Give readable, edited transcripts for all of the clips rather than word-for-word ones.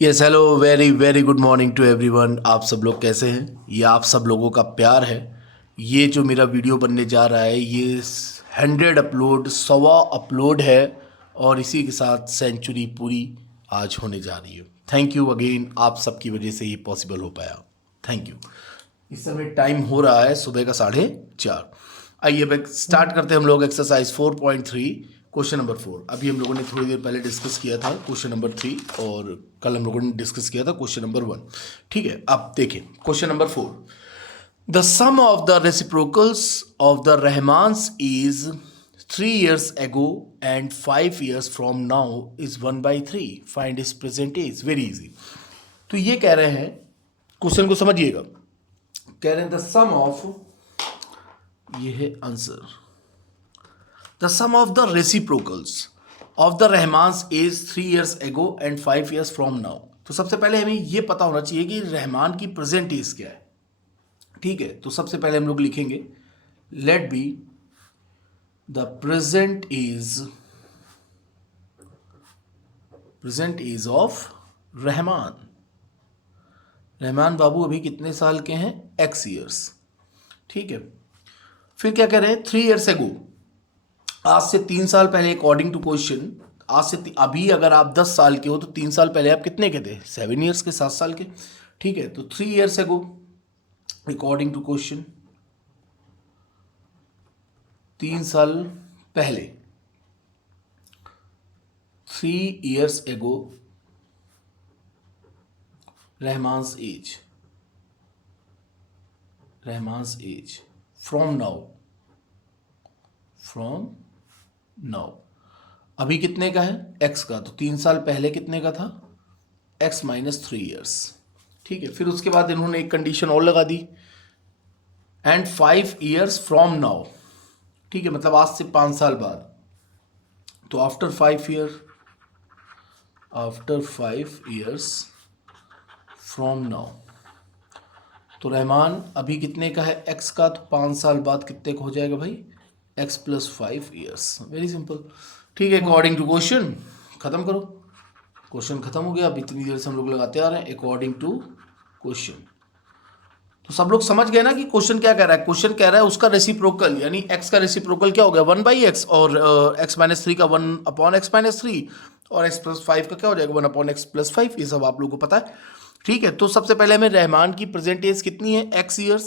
Yes hello very very good morning to everyone. आप सब लोग कैसे हैं? ये आप सब लोगों का प्यार है। ये जो मेरा वीडियो बनने जा रहा है ये 100 अपलोड 100 अपलोड है और इसी के साथ सेंचुरी पूरी आज होने जा रही है। थैंक यू अगेन, आप सबकी वजह से ये पॉसिबल हो पाया। Thank you. इस समय टाइम हो रहा है सुबह का 4:30। आइए अब स्टार्ट करते हैं हम लोग एक्सरसाइज 4.3 क्वेश्चन नंबर 4। अभी हम लोगों ने थोड़ी देर पहले डिस्कस किया था क्वेश्चन नंबर 3 और कल हम लोगों ने डिस्कस किया था क्वेश्चन नंबर 1। ठीक है, अब देखें question number 4। The sum of the reciprocals of the Rahman's is 3 years ago and 5 years from now is 1/3. Find is present age. Very easy. तो ये कह रहे हैं, क्वेश्चन को समझिएगा। कह रहे हैं द सम ऑफ, ये है answer, the sum of the reciprocals of the Rahman's is 3 years ago and 5 years from now. तो सबसे पहले हमें यह पता होना चाहिए कि रहमान की प्रेजेंट एज क्या है। ठीक है, तो सबसे पहले हम लोग लिखेंगे let be the present age of Rahman. Rahman बाबू अभी कितने साल के हैं? X years। ठीक है, फिर क्या कह रहे हैं? 3 years ago, आज से 3 साल पहले अकॉर्डिंग टू क्वेश्चन। आज से अभी अगर आप 10 साल के हो तो 3 साल पहले आप कितने के थे? 7 years के, 7 साल के। ठीक है, तो 3 years ago according to question 3 साल पहले, 3 years ago Rahman's age from now अभी कितने का है? X का। तो 3 साल पहले कितने का था? X - 3 years। ठीक है, फिर उसके बाद इन्होंने एक कंडीशन और लगा दी, एंड 5 years फ्रॉम नाउ। ठीक है, मतलब आज से 5 साल बाद। तो आफ्टर 5 years फ्रॉम नाउ, तो रहमान अभी कितने का है? X का। तो 5 साल बाद कितने का हो जाएगा भाई? X + 5 years। Very simple. ठीक है, अकॉर्डिंग टू क्वेश्चन खत्म करो। क्वेश्चन खत्म हो गया। अब इतनी देर से हम लोग लगाते आ रहे हैं अकॉर्डिंग टू क्वेश्चन। तो सब लोग समझ गए ना कि क्वेश्चन क्या कह रहा है? क्वेश्चन कह रहा है उसका रेसिप्रोकल, यानी x का रेसिप्रोकल क्या हो गया? 1/x, और x - 3 का 1/x - 3, और x + 5 का क्या हो जाएगा? 1/x + 5। ये सब आप लोगों को पता है। ठीक है, तो सबसे पहले हमें रहमान की प्रेजेंट एज कितनी है? X years।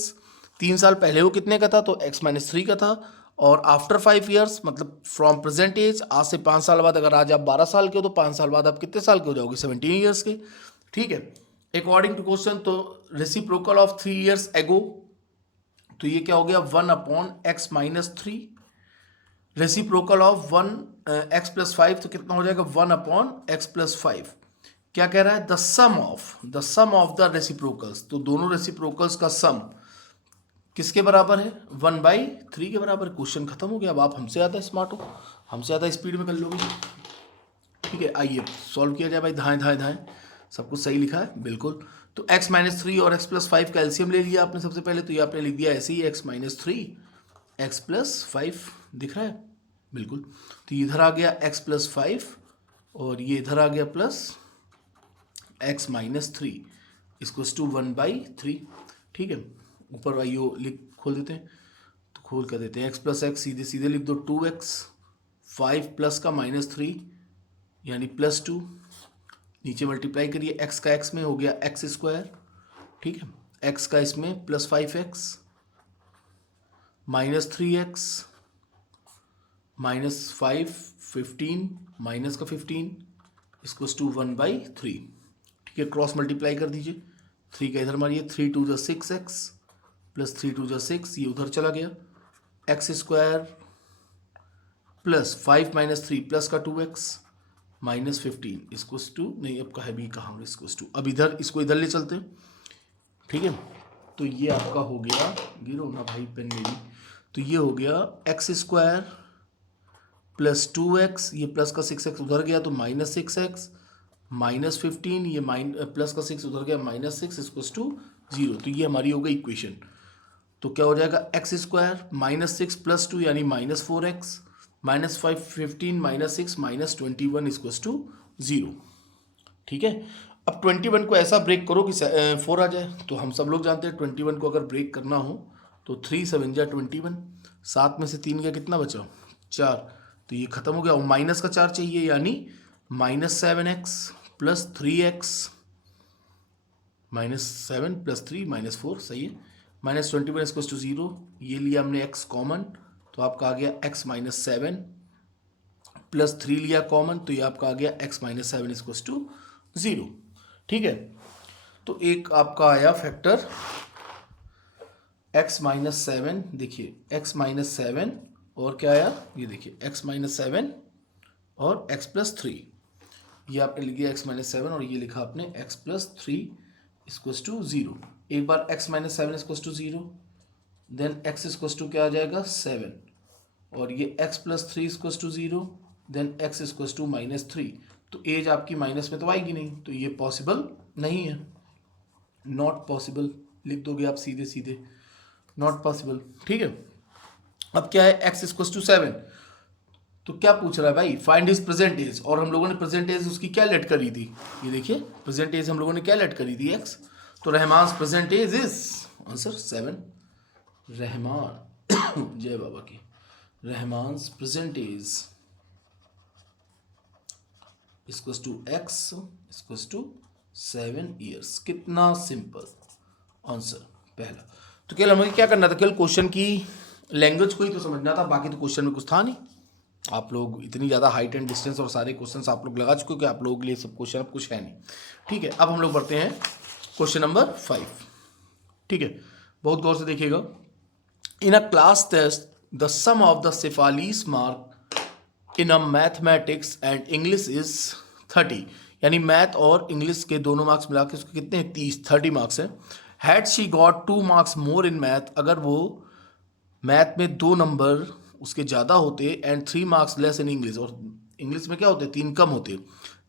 3 साल पहले वो कितने का था? तो x - 3 का था। और आफ्टर 5 years मतलब फ्रॉम प्रेजेंट एज, आज से 5 साल बाद, अगर आज आप 12 साल के हो तो 5 साल बाद आप कितने साल के हो जाओगे? 17 years के। ठीक है, अकॉर्डिंग टू क्वेश्चन तो रेसिप्रोकल ऑफ 3 years ago, तो ये क्या हो गया? 1/x - 3। रेसिप्रोकल ऑफ 1x + 5 तो कितना हो जाएगा? 1/x + 5। क्या कह रहा है? The sum of the reciprocals. तो दोनों रेसिप्रोकल्स का सम किसके बराबर है? 1/3 के बराबर। क्वेश्चन खत्म हो गया। अब आप हमसे ज़्यादा स्मार्ट हो, हमसे ज़्यादा स्पीड में कर लोगे। ठीक है, आइए सॉल्व किया जाए भाई। धाएं धाएं धाएं, सब कुछ सही लिखा है बिल्कुल। तो x - 3 और x + 5 का एलसीएम ले लिया आपने सबसे पहले। तो ये आपने लिख दिया ऐसे ही, x - 3 x + 5 दिख रहा है बिल्कुल। तो इधर आ गया x + 5 और ये इधर आ गया प्लस x - 3 इसको 1/3। ठीक है, ऊपर आइयो लिख खोल देते हैं। तो खोल कर देते हैं x + x, सीधे सीधे लिख दो 2x, 5 प्लस का -3 यानी +2। नीचे मल्टीप्लाई करिए, x का x में हो गया x²। ठीक है, x का इसमें +5x -3x -5 15 माइनस का 15 इसको 1/3। ठीक है, क्रॉस मल्टीप्लाई कर दीजिए। 3 का इधर मारिए, 3 × 2 = 6x + 3 × 2 = 6, ये उधर चला गया। x² प्लस 5 - 3 प्लस का 2x -15 इसको नहीं, अब का है भी कहाँ इसको अब इधर इसको इधर ले चलते हैं। ठीक है, तो ये आपका हो गया, गिरो ना भाई पेन मेरी। तो ये हो गया x² + 2x, ये प्लस का 6x उधर गया तो -6x -15, ये प्लस का 6 उधर गया -6 इसको 0। तो ये हमारी हो गई इक्वेशन। तो क्या हो जाएगा? x² -6 + 2 यानी -4x -5 15 -6 -21 इसको 0। ठीक है, अब 21 को ऐसा ब्रेक करो कि 4 आ जाए। तो हम सब लोग जानते हैं 21 को अगर ब्रेक करना हो तो 3 7 जा 21, 7 में से 3 का कितना बचा, 4। तो ये खत्म हो गया और माइनस का 4 चाहिए, यानी -7x + 3x, -7 + 3 -4, सही है। -21 = 0, ये लिया हमने x कॉमन, तो आपका आ गया x -7 + 3 लिया कॉमन, तो ये आपका आ गया x -7 = 0। ठीक है, तो एक आपका आया फैक्टर x -7, देखिए x -7 और क्या आया, ये देखिए x -7 और x + 3, ये आपने लिख दिया x -7 और ये लिखा आपने x + 3 = 0। एक बार x -7 = 0, देन x = क्या आ जाएगा 7, और ये x + 3 = 0, देन x = -3। तो एज आपकी माइनस में तो आएगी नहीं, तो ये पॉसिबल नहीं है, नॉट पॉसिबल लिख दोगे आप सीधे सीधे, नॉट पॉसिबल। ठीक है, अब क्या है x = 7, तो क्या पूछ रहा है भाई, फाइंड हिज प्रेजेंट एज, और हम लोगों ने प्रेजेंट एज उसकी क्या लेट करी थी, ये देखिए प्रेजेंट एज हम लोगों ने क्या लेट करी थी x, तो Rahman present age is answer 7। Rahman जय बाबा की, Rahman present age = x = 7 years. कितना सिंपल आंसर पहला। तो केवल हमें क्या करना था, केवल क्वेश्चन की लैंग्वेज को ही तो समझना था, बाकी तो क्वेश्चन में कुछ था नहीं। आप लोग इतनी ज़्यादा हाइट एंड डिस्टेंस और सारे क्वेश्चंस आप लोग लगा चुके हो कि आप लोगों के लिए सब क्वेश्चन अब कुछ है नहीं। ठीक है, अब हम लोग बढ़ते हैं क्वेश्चन नंबर 5। ठीक है, बहुत गौर से देखिएगा। In a class test the sum of the Shefali's mark in a mathematics and English is 30, यानी मैथ और इंग्लिश के दोनों मार्क्स मिला के उसके कितने हैं 30 मार्क्स हैं। Had she got 2 marks more in math, अगर वो मैथ में 2 नंबर उसके ज़्यादा होते and 3 marks less in English, और इंग्लिश में क्या होते 3 कम होते,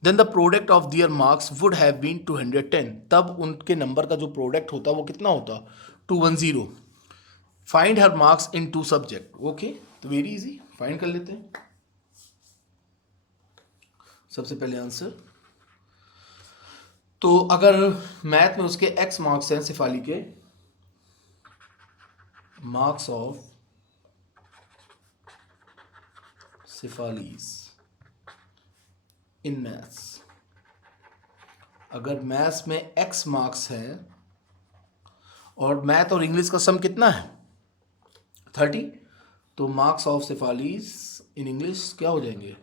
then the product of their marks would have been 210, तब उनके नंबर का जो प्रोडक्ट होता वो कितना होता 210। Find her marks in 2 subject. Okay, तो वेरी इजी, फाइंड कर लेते हैं। सबसे पहले आंसर, तो अगर मैथ में उसके x मार्क्स हैं सिफाली के, मार्क्स ऑफ सिफालीज इन मैथ्स, अगर मैथ्स में x मार्क्स है और मैथ और इंग्लिश का सम कितना है 30, तो मार्क्स ऑफ सिफालीज इन इंग्लिश क्या हो जाएंगे,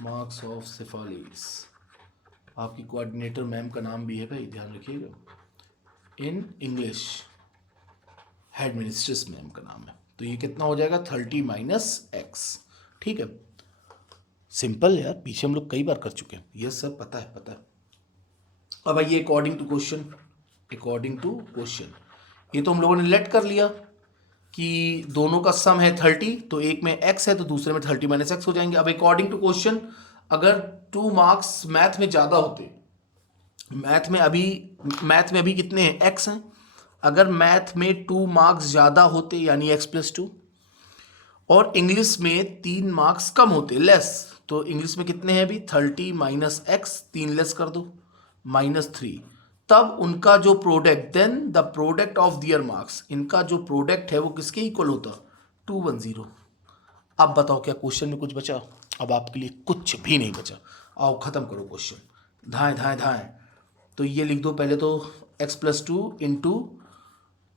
मार्क्स ऑफ सिफालीज, आपकी कोऑर्डिनेटर मैम का नाम भी है भाई, ध्यान रखिएगा, इन इंग्लिश हेड मिनिस्ट्रेस मैम का नाम है, तो ये कितना हो जाएगा 30 - x। ठीक है, सिंपल यार, पीछे हम लोग कई बार कर चुके हैं, ये सब पता है पता है। अब आइए according to question, according to question, ये तो हम लोगों ने लेट कर लिया कि दोनों का सम है 30, तो एक में x है तो दूसरे में 30 - x हो जाएंगे। अब अकॉर्डिंग टू क्वेश्चन, अगर 2 मार्क्स मैथ में ज़्यादा होते, मैथ में अभी कितने हैं x हैं, अगर मैथ में 2 मार्क्स ज़्यादा होते यानी x + 2, और इंग्लिश में 3 मार्क्स कम होते लेस, तो इंग्लिश में कितने हैं अभी 30 - x, 3 लेस कर दो -3, तब उनका जो product, then the product of their marks, इनका जो प्रोडक्ट है वो किसके इक्वल होता 210। अब बताओ क्या क्वेश्चन में कुछ बचा, अब आपके लिए कुछ भी नहीं बचा। आओ ख़त्म करो क्वेश्चन, धाएँ धाएँ धाएँ। तो ये लिख दो पहले तो x + 2 ×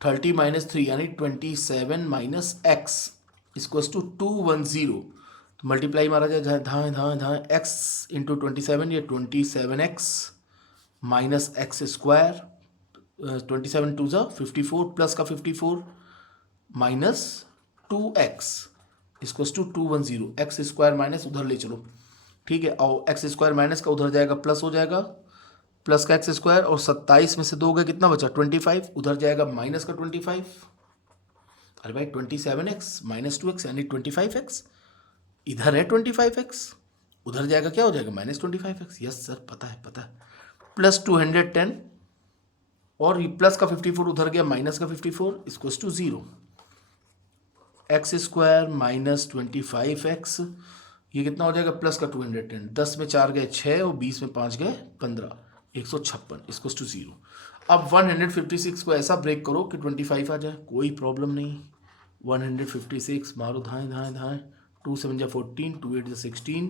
30 - 3 यानी 27 - x = 210, तो मल्टीप्लाई मारा जाए धाएँ धाएँ धाएँ, x × 27 या 27x -x², 27 × 2 = 54 प्लस का 54 -2x = 210, x² माइनस उधर ले चलो। ठीक है, और x² माइनस का उधर जाएगा प्लस हो जाएगा, प्लस का x², और 27 में से 2 गए कितना बचा 25, उधर जाएगा माइनस का 25। अरे भाई 27x - 2x यानी 25x, इधर है 25x, उधर जाएगा क्या हो जाएगा -25x। यस सर, पता है पता है। प्लस 210 और ये प्लस का 54 उधर गया माइनस का 54 = 0, x² - 25x, ये कितना हो जाएगा प्लस का 210, 10 में 4 गए 6 और 20 में 5 गए 15, 156 इसको टू 0। अब 156 को ऐसा ब्रेक करो कि 25 आ जाए, कोई प्रॉब्लम नहीं। 156 मारो धाएँ धाएँ धाएँ, 2 7 जा 14, 2 8 जा 16,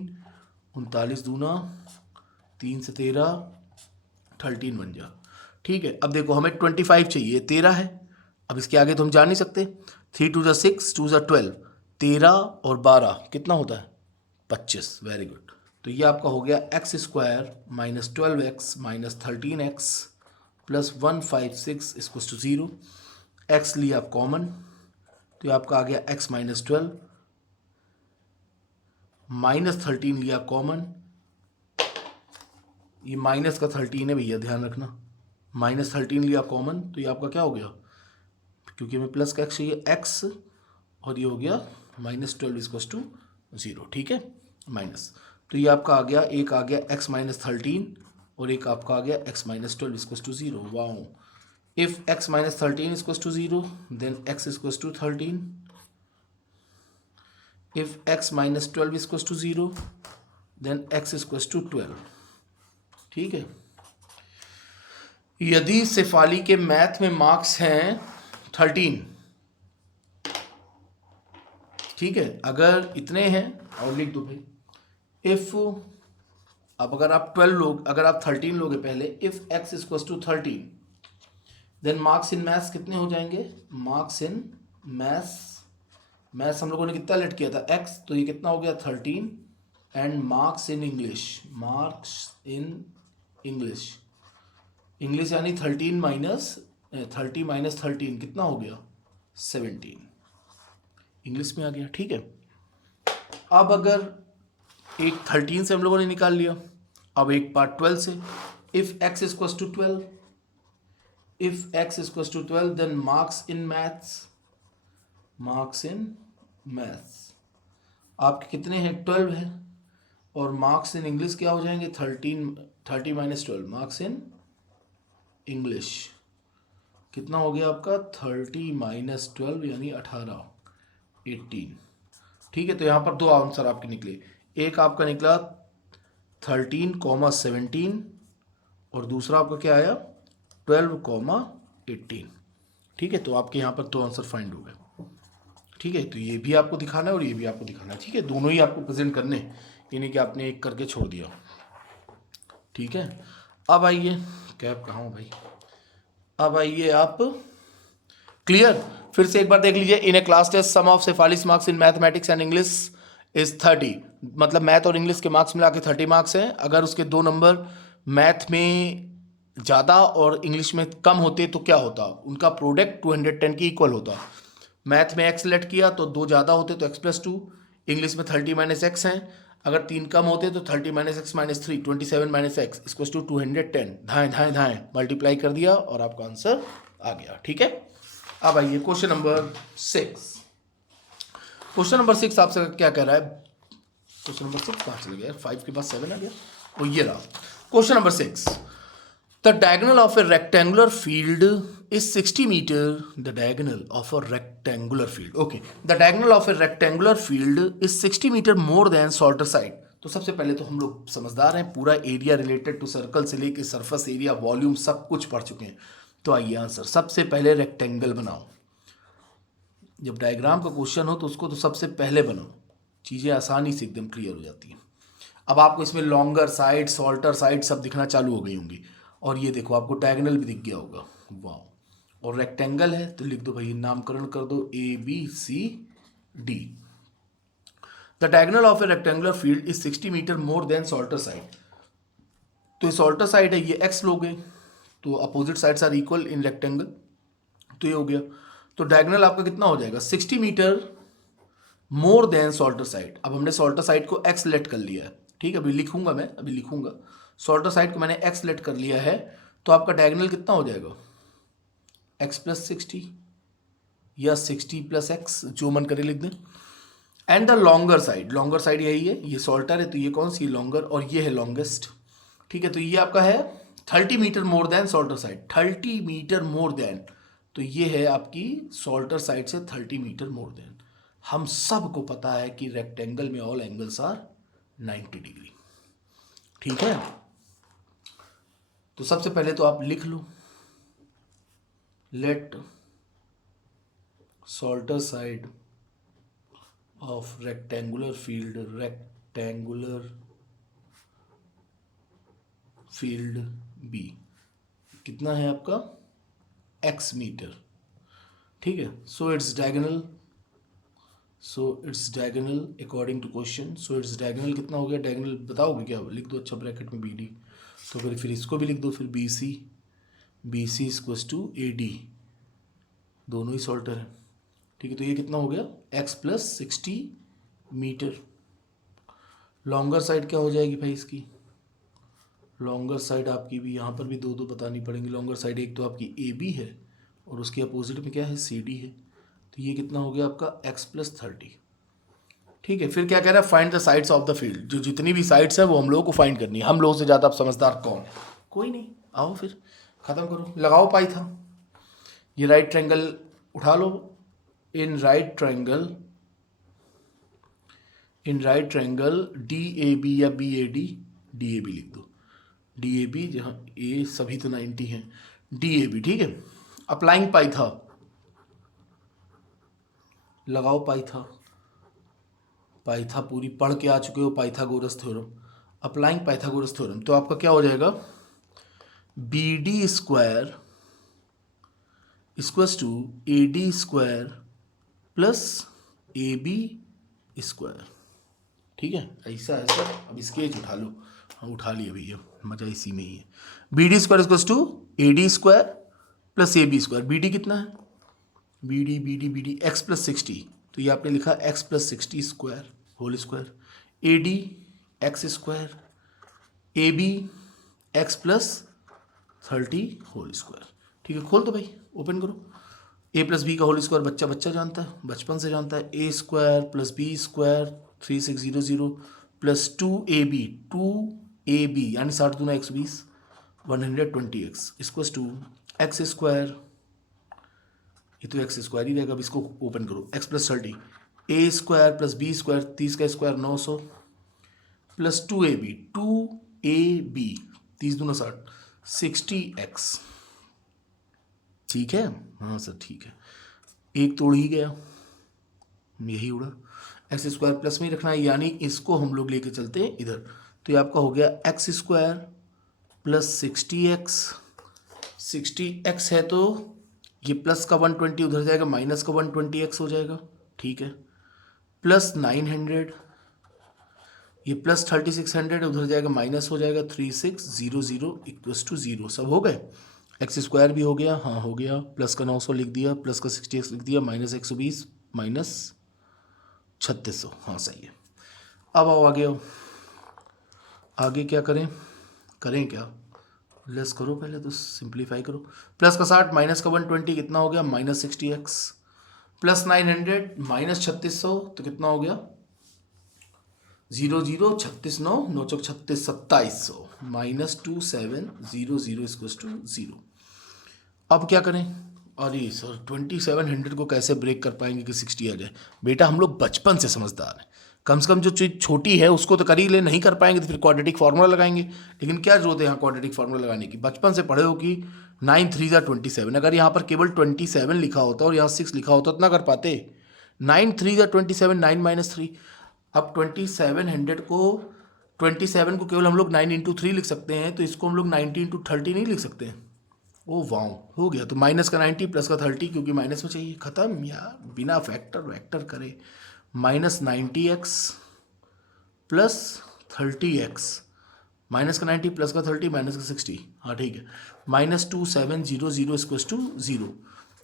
39 दूना 3 से 13, 13 बन जा। ठीक है, अब देखो हमें 25 चाहिए, 13 है, अब इसके आगे तो हम जा नहीं सकते। 3 2 जा 6, 2 जा 12, 13 और 12 कितना होता है 25। Very good. तो ये आपका हो गया x square minus 12x minus 13x plus 156 इसको टू 0। एक्स लिया आप कॉमन, तो ये आपका आ गया x माइनस 12 माइनस 13 लिया कॉमन, ये माइनस का 13 है भैया ध्यान रखना, माइनस 13 लिया कॉमन, तो ये आपका क्या हो गया, क्योंकि हमें प्लस का एक्स चाहिए एक्स, और ये हो गया माइनस 12 इसको टू 0। ठीक है, माइनस, तो ये आपका आ गया, एक आ गया x माइनस 13 और एक आपका आ गया x माइनस 12 इसको to 0। Wow, if x minus 13 इसको टू 0 देन x इसको टू 13, if x माइनस 12 इसको टू 0 देन x इसको टू 12। ठीक है, यदि शेफाली के मैथ में मार्क्स हैं 13, ठीक है, अगर इतने हैं और लिख दो भाई, इफ, अब अगर आप 12 लोग, अगर आप 13 लोगे पहले, if x equals to 13 then marks in maths कितने हो जाएंगे, मार्क्स इन मैथ्स हम लोगों ने कितना लेट किया था x, तो ये कितना हो गया 13, and marks in English, marks in English, English यानी 13 माइनस 30 माइनस 13 कितना हो गया 17, इंग्लिश में आ गया। ठीक है, अब अगर एक 13 से हम लोगों ने निकाल लिया, अब एक पार्ट 12 से, if x equals to 12, if x equals to 12 then marks in maths, marks in maths आपके कितने हैं 12 है, और मार्क्स इन इंग्लिश क्या हो जाएंगे 30 माइनस 12, मार्क्स इन इंग्लिश कितना हो गया आपका 30 माइनस 12 यानी 18 ठीक है, तो यहाँ पर दो आंसर आपके निकले, एक आपका निकला 13,17 और दूसरा आपका क्या आया 12,18। ठीक है, तो आपके यहाँ पर दो आंसर फाइंड हो गए। ठीक है, तो ये भी आपको दिखाना है और ये भी आपको दिखाना है। ठीक है, दोनों ही आपको प्रेजेंट करने, यानी कि आपने एक करके छोड़ दिया। ठीक है, अब आइए, कैप कहाँ हो भाई, अब आइए आप, क्लियर, फिर से एक बार देख लीजिए, in a class test sum of Shefali's marks in mathematics and English is 30, मतलब मैथ और इंग्लिश के मार्क्स मिला के 30 मार्क्स हैं। अगर उसके 2 नंबर मैथ में ज़्यादा और इंग्लिश में कम होते तो क्या होता, उनका प्रोडक्ट 210 की इक्वल होता। मैथ में एक्स सेलेक्ट किया तो 2 ज़्यादा होते तो x प्लस 2, इंग्लिश में 30 माइनस एक्स हैं, अगर 3 कम होते तो 30 minus x minus 3, 27 minus x इसको टू 210, धाएँ धाएँ धाएँ मल्टीप्लाई कर दिया और आपका आंसर आ गया। ठीक है, अब आइए क्वेश्चन नंबर 6। क्वेश्चन नंबर 6 आपसे क्या कह रहा है, क्वेश्चन नंबर 6 कहाँ चले गया, 5 के बाद 7 आ गया, और ये रहा question number 6। The diagonal of a rectangular field is 60 metre, the diagonal of a rectangular field, okay, the diagonal of a rectangular field is 60 metre more than shorter side. तो सबसे पहले तो हम लोग समझदार हैं, पूरा एरिया रिलेटेड टू सर्कल से लेके सरफेस एरिया वॉल्यूम सब कुछ पढ़ चुके हैं। तो आइए आंसर, सबसे पहले रेक्टेंगल बनाओ, जब डायग्राम का क्वेश्चन हो तो उसको तो सबसे पहले बनाओ, चीज़ें आसानी से एकदम क्लियर हो जाती हैं। अब आपको इसमें लॉन्गर साइड शॉर्टर साइड सब दिखना चालू हो गई होंगी, और ये देखो आपको डायगोनल भी दिख गया होगा, वाह, और रेक्टेंगल है तो लिख दो भाई, नामकरण कर दो ABCD। The diagonal of a rectangular field is 60 metre more than shorter side, तो ये शॉर्टर साइड है, ये x लोगे तो opposite sides are equal in rectangle, तो ये हो गया, तो डायगोनल आपका कितना हो जाएगा 60 metre more than shorter side. अब हमने शॉर्टर साइड को x लेट कर लिया है, ठीक है, अभी लिखूंगा मैं, अभी लिखूंगा, शॉर्टर साइड को मैंने x लेट कर लिया है, तो आपका डायगोनल कितना हो जाएगा x प्लस 60 या 60 प्लस x, जो मन करे लिख दें, एंड द लॉन्गर साइड यही है, ये शॉर्टर है तो ये कौन सी लॉन्गर, और ये है लॉन्गेस्ट। ठीक है, तो ये आपका है 30 metre more than shorter side, 30 metre more than, तो ये है आपकी शॉर्टर साइड से 30 मीटर मोर देन। हम सबको पता है कि रेक्टेंगल में ऑल एंगल्स आर 90 डिग्री। ठीक है, तो सबसे पहले तो आप लिख लो, let shorter side of rectangular field be कितना है आपका, x मीटर, ठीक है। So it's diagonal according to question, so it's diagonal कितना हो गया, डायगोनल बताओगे क्या, लिख दो अच्छा ब्रैकेट में BD, तो फिर इसको भी लिख दो, फिर BC इक्वल्स टू AD, दोनों ही सॉल्टर हैं, ठीक है। तो ये कितना हो गया, x plus 60 metre. Longer side क्या हो जाएगी भाई इसकी, लॉन्गर साइड आपकी भी यहाँ पर भी दो बतानी पड़ेंगी। लॉन्गर साइड एक तो आपकी AB है और उसके अपोजिट में क्या है, CD है। तो ये कितना हो गया आपका x प्लस 30, ठीक है। फिर क्या कह रहा है, find the sides of the field, जो जितनी भी साइड्स है वो हम लोगों को फाइंड करनी है। हम लोगों से ज़्यादा आप समझदार कौन, कोई नहीं। आओ फिर ख़त्म करो, लगाओ पाइथन। ये राइट ट्रायंगल उठा लो, इन राइट ट्रायंगल DAB या BAD, DAB लिख दो, DAB, जहाँ A सभी तो 90 हैं, DAB, ठीक है। अप्लाइंग पाइथन, लगाओ पाइथा पूरी पढ़ के आ चुके हो, Pythagoras theorem. Applying Pythagoras theorem, तो आपका क्या हो जाएगा, BD square equals to AD square plus AB square, ठीक है। ऐसा अब स्केच उठा लो, हाँ उठा लिया भैया, मजा इसी में ही है। BD square equals to AD square plus AB square, BD कितना है, BD x प्लस 60, तो ये आपने लिखा x plus 60 square whole square, AD x square, AB x plus 30 whole square, ठीक है। खोल दो भाई, ओपन करो। A प्लस बी का होल स्क्वायर बच्चा जानता है, बचपन से जानता है, A square plus B square 3600 plus 2AB यानी 60 दूना 120 120x equals to x square, ये तो x स्क्वायर ही रहेगा। अब इसको ओपन करो, x plus 30, A square plus B square 30 का स्क्वायर 900 प्लस 2AB 30 दूना 60x, ठीक है। हाँ सर ठीक है, एक तोड़ ही गया, यही उड़ा। एक्स स्क्वायर प्लस में ही रखना है, यानी इसको हम लोग लेके चलते हैं इधर, तो ये आपका हो गया एक्स स्क्वायर प्लस 60x है, तो ये प्लस का 120 उधर जाएगा, माइनस का 120x हो जाएगा, ठीक है। प्लस 900, ये प्लस 3600 उधर जाएगा, माइनस हो जाएगा 3600 इक्वल्स टू 0। सब हो गए, एक्स स्क्वायर भी हो गया, हाँ हो गया, प्लस का 900 लिख दिया, प्लस का 60x लिख दिया, माइनस 120 माइनस 3600, हाँ सही है। अब आओ आगे, आओ आगे क्या करें क्या, लेस करो पहले तो, सिंप्लीफाई करो। प्लस का 60 माइनस का 120 कितना हो गया, माइनस 60x प्लस 900 माइनस 3600, तो कितना हो गया 0 36 9 9 चौक 36 2700 माइनस 2700 इक्वल्स टू 0। अब क्या करें, अरे सर 2700 को कैसे ब्रेक कर पाएंगे कि 60 आ जाए, बेटा हम लोग बचपन से समझदार हैं, कम से कम जो चीज़ छोटी है उसको तो कर ही ले, नहीं कर पाएंगे तो फिर क्वाड्रेटिक फार्मूला लगाएंगे। लेकिन क्या जरूरत है यहाँ क्वाड्रेटिक फार्मूला लगाने की, बचपन से पढ़े हो कि 9 3 27, अगर यहाँ पर केवल 27 लिखा होता और यहाँ 6 लिखा होता तो ना कर पाते। 9 3 27, 9 माइनस 3। अब 2700 को 27 को केवल हम लोग 9 इंटू 3 लिख सकते हैं, तो इसको हम लोग 90 इंटू 30 नहीं लिख सकते। ओ वाओ, हो गया। तो माइनस का 90 प्लस का 30, क्योंकि माइनस में चाहिए, खत्म यार, बिना वेक्टर करे। Minus 90x plus 30x, minus का 90 प्लस का 30 माइनस का 60, हाँ ठीक है। Minus 2700 equals to 0।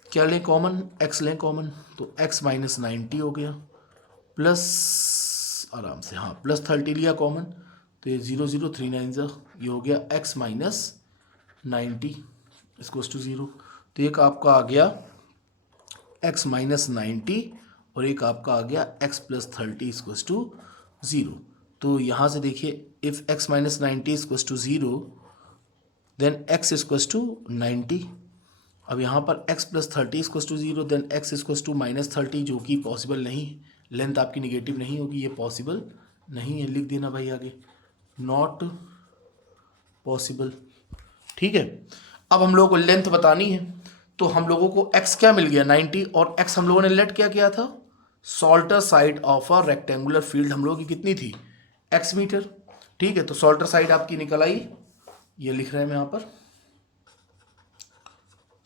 क्या लें कॉमन, x लें कॉमन, तो x माइनस 90 हो गया, प्लस आराम से, हाँ प्लस 30 लिया कॉमन, तो ये 0 3 9 ये हो गया x माइनस 90 इक्वल्स टू 0। तो एक आपका आ गया x माइनस 90 और एक आपका आ गया x प्लस 30 इक्वल्स टू 0। तो यहाँ से देखिए, if x minus 90 equals to 0 then x equals to 90। अब यहाँ पर x plus 30 equals to 0 then x equals to minus 30, जो कि पॉसिबल नहीं है, लेंथ आपकी निगेटिव नहीं होगी, ये पॉसिबल नहीं है। लिख देना भाई आगे, नॉट पॉसिबल, ठीक। ठीक है। अब हम लोगों को लेंथ बतानी है, तो हम लोगों को x क्या मिल गया 90, और x हम लोगों ने लेट क्या किया था, Salter side of a rectangular field हम लोगों की कितनी थी, x मीटर। ठीक है, तो सॉल्टर साइड आपकी निकल आई, ये लिख रहे हैं हम यहाँ पर,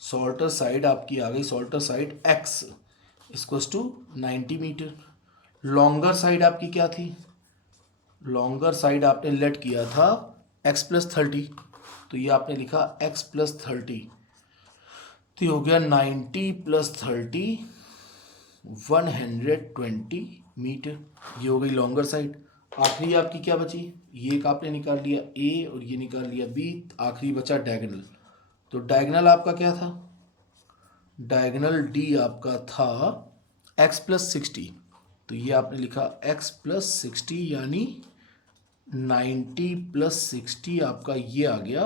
सॉल्टर साइड आपकी आ गई, shorter side x equals to 90 metre. Longer side आपकी क्या थी, लॉन्गर साइड आपने लेट किया था x प्लस 30, तो ये आपने लिखा x प्लस 30, तो ये हो गया 90 प्लस 30 120 मीटर, ये हो गई लॉन्गर साइड। आखिरी आपकी क्या बची, ये एक आपने निकाल लिया a और ये निकाल लिया b, आखिरी बचा डायगोनल। तो डायगोनल आपका क्या था, डायगोनल d आपका था x प्लस 60, तो ये आपने लिखा x प्लस 60 यानी 90 प्लस 60 आपका ये आ गया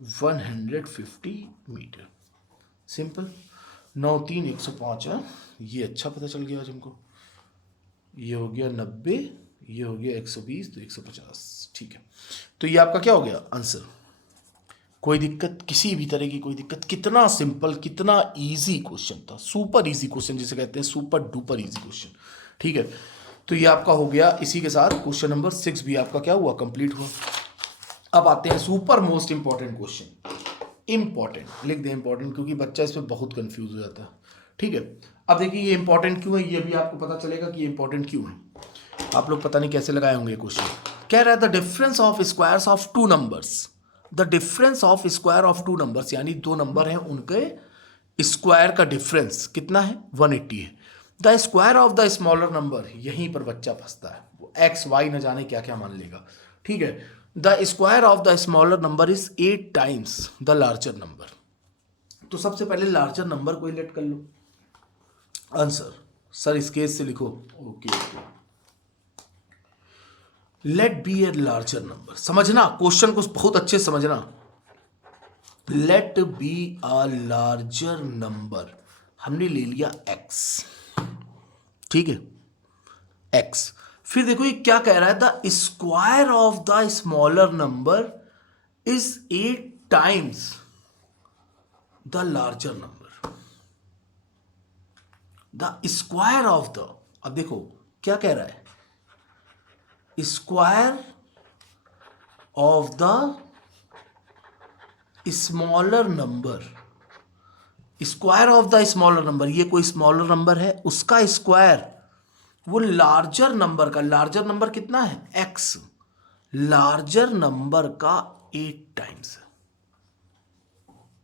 150 मीटर। सिंपल, 9 3 105 है, ये अच्छा पता चल गया आज हमको। ये हो गया 90, ये हो गया 120, तो 150। ठीक है, तो ये आपका क्या हो गया आंसर। कोई दिक्कत, किसी भी तरह की कोई दिक्कत, कितना सिंपल, कितना इजी क्वेश्चन था, सुपर इजी क्वेश्चन जिसे कहते हैं, सुपर डुपर इजी क्वेश्चन। ठीक है, तो ये आपका हो गया, इसी के साथ क्वेश्चन नंबर 6 भी आपका क्या हुआ, कंप्लीट हुआ। अब आते हैं super most important question, important लिख दें इंपॉर्टेंट, क्योंकि बच्चा इसमें बहुत कंफ्यूज हो जाता है। ठीक है, अब देखिए ये इंपॉर्टेंट क्यों है, ये भी आपको पता चलेगा कि ये इंपॉर्टेंट क्यों है। आप लोग पता नहीं कैसे लगाए होंगे क्वेश्चन। कह रहा है the difference of squares of two numbers, the difference of square of two numbers, यानी दो नंबर हैं उनके स्क्वायर का डिफरेंस कितना है, 180 है। The square of the smaller number, यहीं पर बच्चा फंसता है, वो एक्स वाई न जाने क्या क्या मान लेगा। ठीक है, the square of the smaller number is 8 times the larger number. तो सबसे पहले लार्जर नंबर को लेट कर लो। आंसर सर इस केस से लिखो, okay let be a larger number. समझना क्वेश्चन को बहुत अच्छे समझना, let be a larger number, हमने ले लिया x, ठीक है x। फिर देखो ये क्या कह रहा है, the square of the smaller number is 8 times the larger number, the square of the, अब देखो क्या कह रहा है, square of the smaller number, square of the smaller number, ये कोई स्मॉलर नंबर है उसका स्क्वायर वो लार्जर नंबर का, लार्जर नंबर कितना है x, लार्जर नंबर का 8 टाइम्स।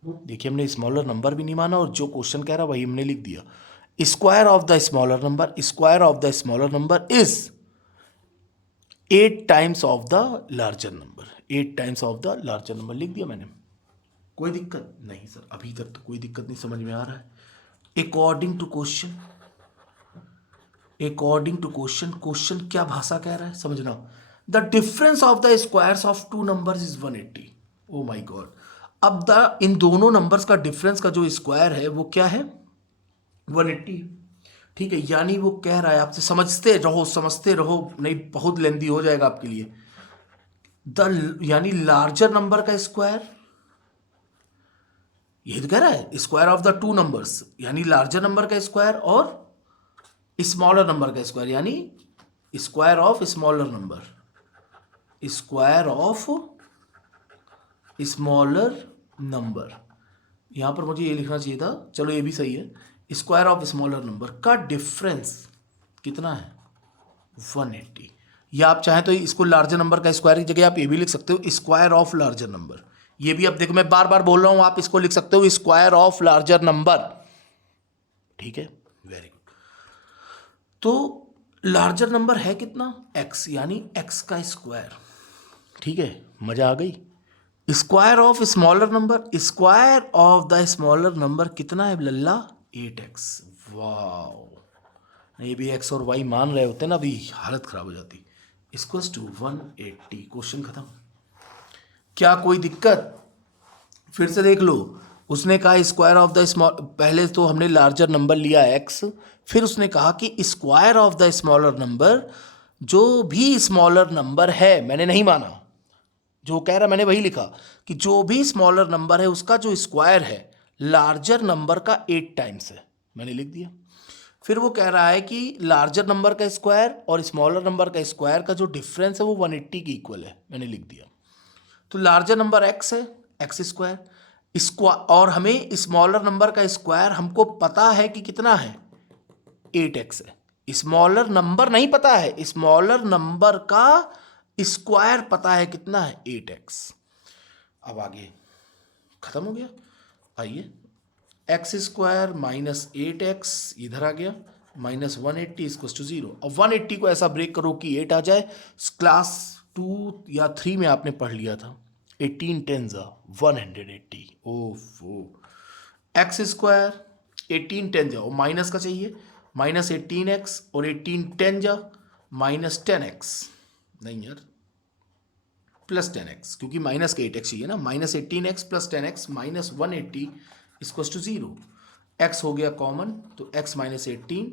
देखिए हमने स्मॉलर नंबर भी नहीं माना और जो क्वेश्चन कह रहा वही हमने लिख दिया। Square of the smaller number, square of the smaller number is 8 times of the larger number, 8 times of the larger number लिख दिया मैंने। कोई दिक्कत नहीं सर, अभी तक तो कोई दिक्कत नहीं समझ में आ रहा है। According to question, according to question, question क्या भाषा कह रहा है समझना। The difference of the squares of two numbers is 180। Oh my god, अब द इन दोनों नंबर्स का डिफरेंस का जो स्क्वायर है वो क्या है 180। ठीक है, यानी वो कह रहा है आपसे, समझते रहो समझते रहो, नहीं बहुत लेंदी हो जाएगा आपके लिए। द यानी लार्जर नंबर का स्क्वायर, यही तो कह रहा है, square of the two numbers यानी लार्जर नंबर का स्क्वायर और स्मॉलर नंबर का स्क्वायर यानी square of smaller number, square of smaller number. यहां पर मुझे ये लिखना चाहिए था, चलो ये भी सही है, स्क्वायर ऑफ स्मॉलर नंबर का डिफरेंस कितना है 180। या आप चाहें तो इसको लार्जर नंबर का स्क्वायर की जगह आप ये भी लिख सकते हो स्क्वायर ऑफ लार्जर नंबर। ये भी अब देखो मैं बार बार बोल रहा हूं, आप इसको लिख सकते हो स्क्वायर ऑफ लार्जर नंबर। ठीक है, वेरी गुड। तो लार्जर नंबर है कितना x, यानी x का स्क्वायर। ठीक है, मजा आ गई। Square of smaller number, square of the smaller number कितना है लल्ला 8x। वाह, ये भी x और y मान रहे होते ना अभी हालत खराब हो जाती। इक्वल्स टू 180, क्वेश्चन खत्म। क्या कोई दिक्कत, फिर से देख लो, उसने कहा स्क्वायर ऑफ द स्मॉल, पहले तो हमने लार्जर नंबर लिया x, फिर उसने कहा कि square of the smaller number, जो भी स्मॉलर नंबर है मैंने नहीं माना, जो कह रहा मैंने वही लिखा कि जो भी स्मॉलर नंबर है उसका जो स्क्वायर है लार्जर नंबर का 8 टाइम्स है, मैंने लिख दिया। फिर वो कह रहा है कि लार्जर नंबर का स्क्वायर और स्मॉलर नंबर का स्क्वायर का जो डिफरेंस है वो 180 के इक्वल है, मैंने लिख दिया। तो लार्जर नंबर x है, एक्स स्क्वायर और हमें स्मॉलर नंबर का स्क्वायर हमको पता है कि कितना है, 8x है। स्मॉलर नंबर नहीं पता है, स्मॉलर नंबर का स्क्वायर पता है, कितना है, 8x। अब आगे खत्म हो गया। आइए एक्स स्क्वायर माइनस 8x इधर आ गया, माइनस 180 इक्वल टू 0। अब 180 को ऐसा ब्रेक करो कि 8 आ जाए। क्लास 2 या 3 में आपने पढ़ लिया था, 18 10 180। ओफो, एक्स स्क्वायर 18 10 जाओ, माइनस का चाहिए, माइनस 18x और 18 10 जा माइनस 10x, नहीं यार प्लस 10x, क्योंकि माइनस का 8x चाहिए ना, minus 18x plus 10x minus 180 equal to 0। x हो गया कॉमन तो x माइनस 18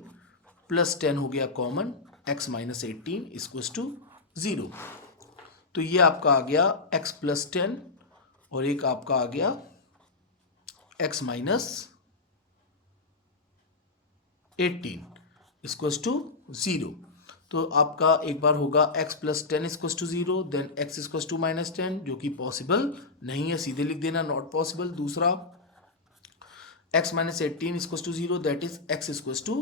प्लस 10 हो गया common, x minus 18 equal to 0। तो ये आपका आ गया x प्लस 10 और एक आपका आ गया x माइनस 18 इक्वल टू 0। तो आपका एक बार होगा x plus 10 equal to 0, then x equal to minus 10, जो कि पॉसिबल नहीं है, सीधे लिख देना नॉट पॉसिबल। दूसरा x minus 18 equal to 0, that is x equal to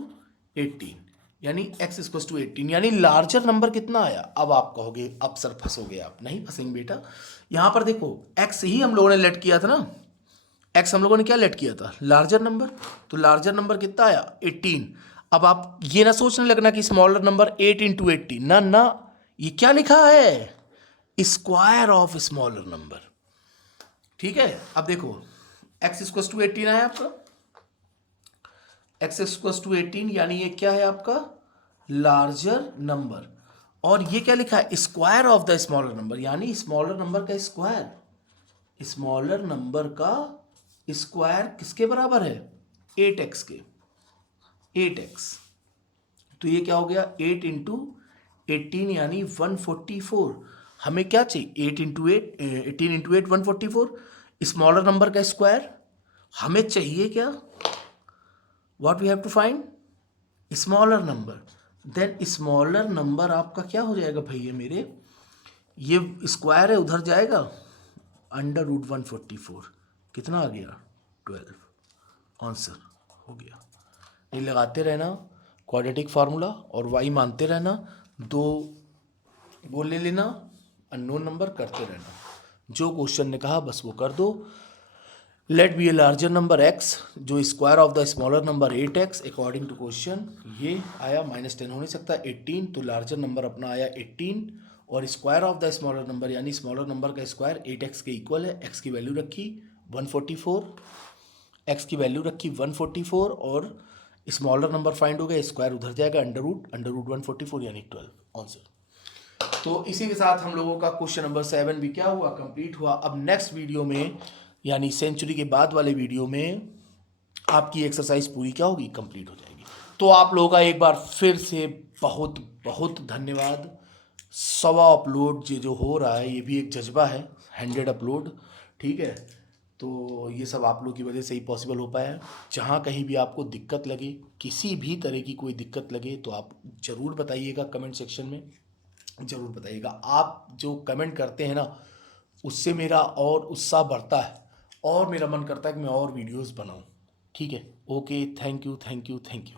18, यानी x इक्वल टू 18, यानी लार्जर नंबर कितना आया। अब आप कहोगे अब सर फंसोगे आप, नहीं फंसेंगे बेटा। यहां पर देखो x ही हम लोगों ने लेट किया था ना, x हम लोगों ने क्या लेट किया था, लार्जर नंबर। तो लार्जर नंबर कितना आया, 18। अब आप ये ना सोचने लगना कि स्मॉलर नंबर 8 इंटू 80, ना ना, ये क्या लिखा है, स्क्वायर ऑफ स्मॉलर नंबर। ठीक है, अब देखो x इक्वल टू 18 आया आपका, x इक्वल टू 18, यानी ये क्या है आपका लार्जर नंबर। और ये क्या लिखा है, square of the smaller number, यानी स्मॉलर नंबर का स्क्वायर, स्मॉलर नंबर का स्क्वायर किसके बराबर है, 8x के, 8x। तो ये क्या हो गया 8 इंटू 18 यानी 144। हमें क्या चाहिए, 8 इंटू 8 18 इंटू 8 144, स्मॉलर नंबर का स्क्वायर। हमें चाहिए क्या, what we have to find, smaller number. Then smaller number आपका क्या हो जाएगा भैया मेरे, ये स्क्वायर है उधर जाएगा, अंडर रूट 144, कितना आ गया 12, आंसर हो गया। ये लगाते रहना क्वाड्रेटिक फार्मूला और y मानते रहना, दो वो ले लेना, अननोन नंबर करते रहना, जो क्वेश्चन ने कहा बस वो कर दो। Let be a larger number x, जो square of the smaller number 8x according to question. ये आया माइनस 10 हो नहीं सकता, 18, तो लार्जर नंबर अपना आया 18 और square of the smaller number यानी स्मॉलर नंबर का स्क्वायर 8x के इक्वल है। x की वैल्यू रखी 144, x की वैल्यू रखी 144 और स्मॉलर नंबर फाइंड हो गया, स्क्वायर उधर जाएगा, अंडर रूट 144 यानी 12, आंसर। तो इसी के साथ हम लोगों का क्वेश्चन नंबर 7 भी क्या हुआ, कंप्लीट हुआ। अब नेक्स्ट वीडियो में यानी सेंचुरी के बाद वाले वीडियो में आपकी एक्सरसाइज पूरी क्या होगी, कंप्लीट हो जाएगी। तो आप लोगों का एक बार फिर से बहुत बहुत धन्यवाद। 100 अपलोड जो हो रहा है ये भी एक जज्बा है, 100 अपलोड, ठीक है। तो ये सब आप लोग की वजह से ही पॉसिबल हो पाया है। जहाँ कहीं भी आपको दिक्कत लगे, किसी भी तरह की कोई दिक्कत लगे तो आप ज़रूर बताइएगा, कमेंट सेक्शन में ज़रूर बताइएगा। आप जो कमेंट करते हैं ना उससे मेरा और उत्साह बढ़ता है और मेरा मन करता है कि मैं और वीडियोस बनाऊं। ठीक है, okay, thank you thank you thank you.